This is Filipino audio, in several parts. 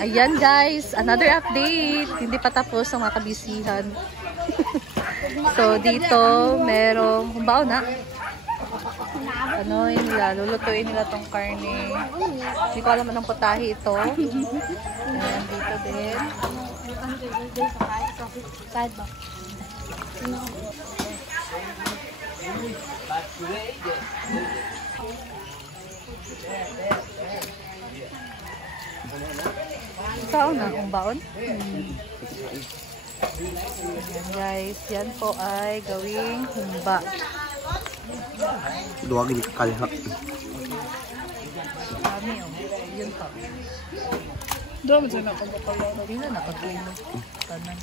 Ayan guys, another update. Hindi pa tapos ang mga kabisihan. So dito, merong humbaw na. Ano yun nila, lulutuin nila tong karne. Hindi ko alam anong putahe ito. Ayan, dito din. Saan na ang baon? Ayan guys, yan po ay gawing humba. Duwagin kalihap. Kami oh, yun pa. Dami sa nakabakala. Hindi na nakatulo. Tanan.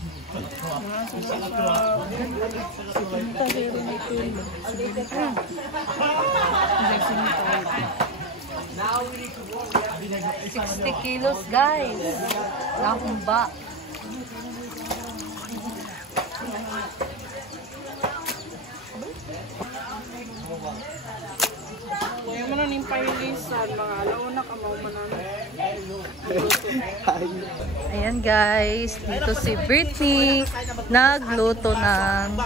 Now 60 kilos guys. Na humba. Kaya mo na ning pailisan, mga alauna ka mo manan. Ayan guys, dito si Britney nagluto ng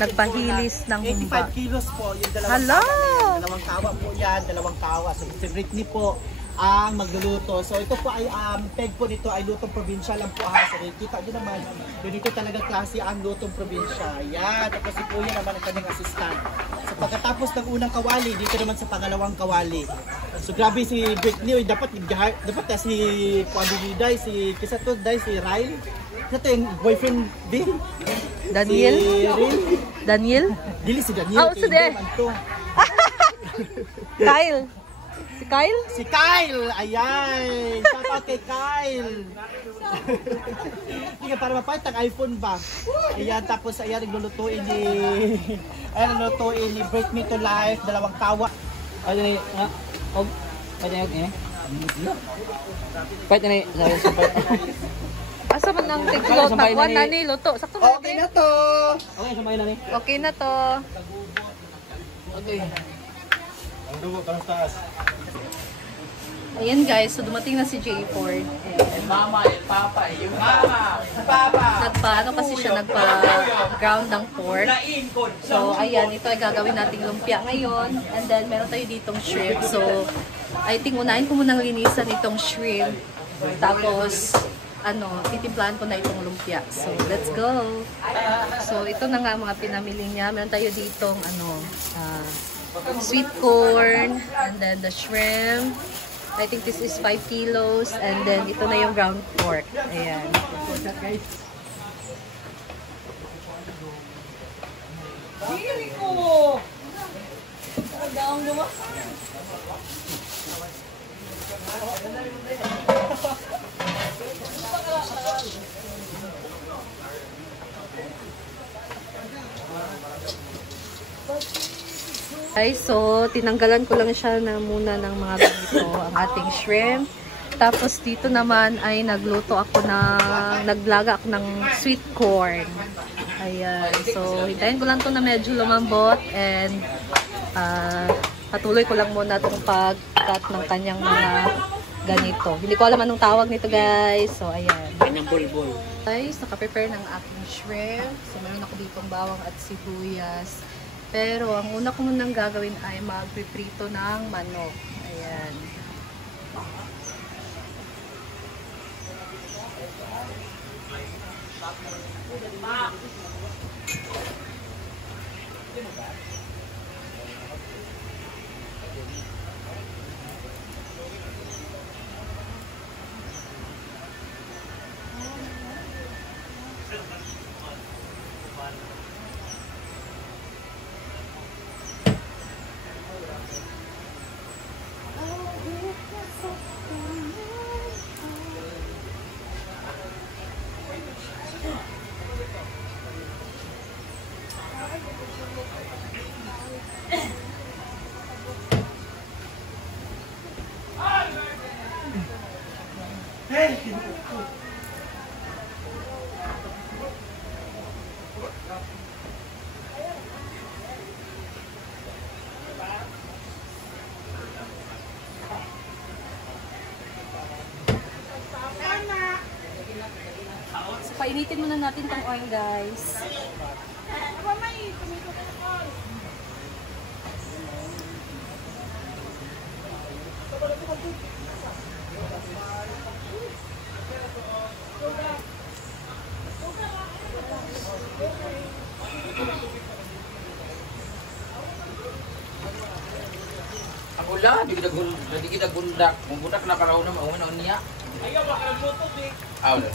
nagpahilis ng humba. 85 kilos po, yung Hello! dalawang tawa po yan, dalawang tawa. So, si Britney po ang magluluto. So ito po ay peg po nito ay lutong probinsya lang po ha. So kita nyo naman, ganito talaga klase ang lutong probinsya. Yan, tapos si Kuya naman ang kanyang assistant. So pagkatapos ng unang kawali, dito naman sa pangalawang kawali. So grabe si Britney, dapat na si Puabiday, si Kisatod, si Ryle. Ito yung boyfriend din. Daniel? Si Rin. Daniel? Dili si Daniel. Oh, si De. Kyle. Si Kyle? Si Kyle! Ayan! Shout out kay Kyle! Hindi ka para mapahit ang iPhone ba? Ayan, tapos ayan, naglulutuin ni... Ayan, naglulutuin ni Break Me to Life, dalawang tawa. Ayan na, og, ayan na, Pahit na Asa man ang tiglot na kuwan na ni luto. Sakto na Okay na to! Okay, samayin na ni. Okay na to. Okay. Ang dugo, parang taas. Ayan guys, so dumating na si J. Ford. Ayan. Mama, yung papa, yung mama, papa. Ano kasi siya nagpa-ground ng pork. So ayan, ito ay gagawin nating lumpia ngayon. And then meron tayo ditong shrimp. So I think unahin ko munang linisan itong shrimp. Tapos titimplahan ko na itong lumpia. So let's go. So ito na nga mga pinamili niya. Meron tayo ditong sweet corn and then the shrimp. I think this is 5 kilos and then ito na yung ground pork. Ayan. Dili ko! Daong naman. Okay, so tinanggalan ko lang siya muna ng mga ganito, ang ating shrimp. Tapos dito naman ay naglaga ako ng sweet corn. Ayan, so hintayin ko lang to na medyo lumambot and patuloy ko lang muna itong pag-cut ng kanyang mga ganito. Hindi ko alam anong tawag nito guys. So ayan. Kanyang bulbul. Guys, naka-prepare ng aking shrimp. So meron ako ditong bawang at sibuyas. Pero ang una ko munang gagawin ay magpiprito ng manok. Ayan. painitin muna natin tong oil, guys. Ako lang, di kita gundak. Kung gundak na karaw na mauna niya. Ayaw, baka naglutot eh. Wala.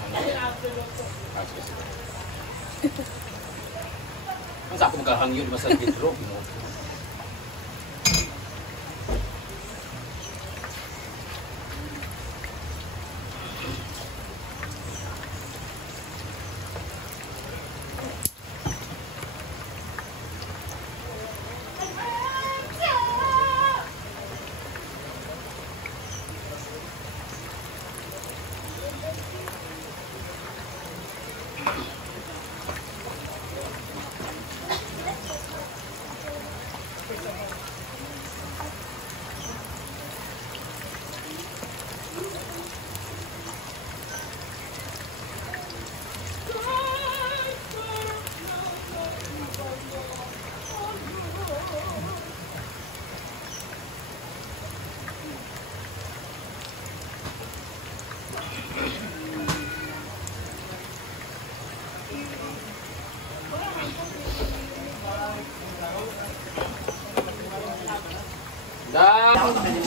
Ang sa ako magkahangyon, masal gitro.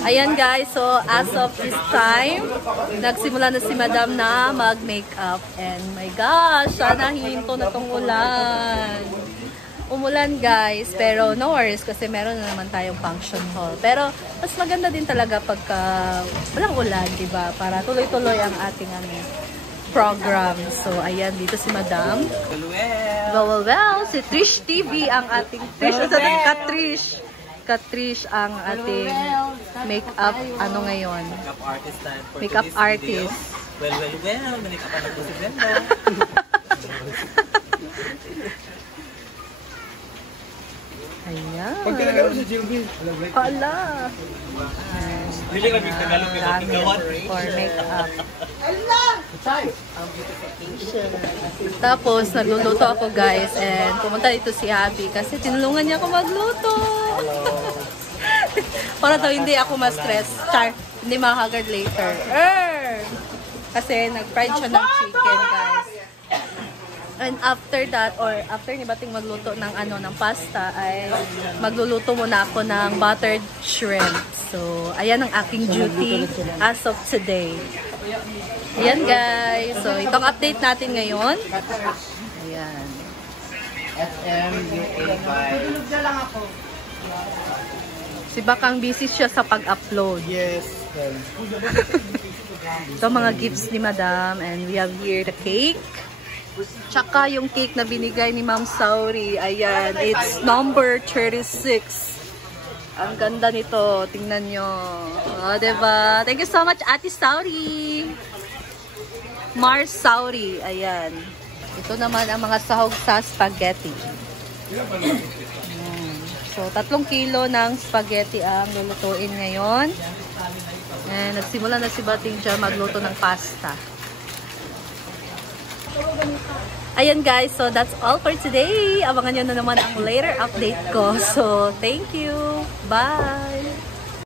Ayan guys, so as of this time, nagsimula na si Madam na mag-makeup. And my gosh, sana hinto na tong ulan. Umulan guys, pero no worries kasi meron na naman tayong function hall. Pero mas maganda din talaga pagka walang ulan, diba? Para tuloy-tuloy ang ating program. So ayan, dito si Madam. Well, si Trish TV ang ating Katrish ang ating makeup ngayon. Makeup artist time for Makeup artist. Well, manikap na po si Brenda. Ayan. Pag tinagawin si Jilby. Hala. Hindi lang nagtagalog yung aking gawan. For makeup. Tapos, nagluluto ako guys. And pumunta dito si Abby kasi tinulungan niya ako magluto. Para daw hindi ako ma-stress. Char, hindi makakagad later. Kasi nag-fried siya ng chicken guys. And after that, or after ni Bating magluto ng ng pasta, ay magluluto muna ako ng buttered shrimp. So, ayan ang aking duty as of today. Ayan guys. So, itong update natin ngayon. Ayan. Si Bakang busy siya sa pag-upload. Yes. Ito mga gifts ni Madam. And we have here the cake. Tsaka yung cake na binigay ni Ma'am Sauri. Ayan. It's number 36. Ang ganda nito. Tingnan nyo. O, diba? Thank you so much, Ate Sauri. Mars Sauri. Ayan. Ito naman ang mga sahog sa spaghetti. So, 3 kilo ng spaghetti ang lulutuin ngayon. And nagsimula na si Bating dyan magluto ng pasta. Ayan guys, so that's all for today. Abangan nyo na naman ang later update ko. So, thank you. Bye!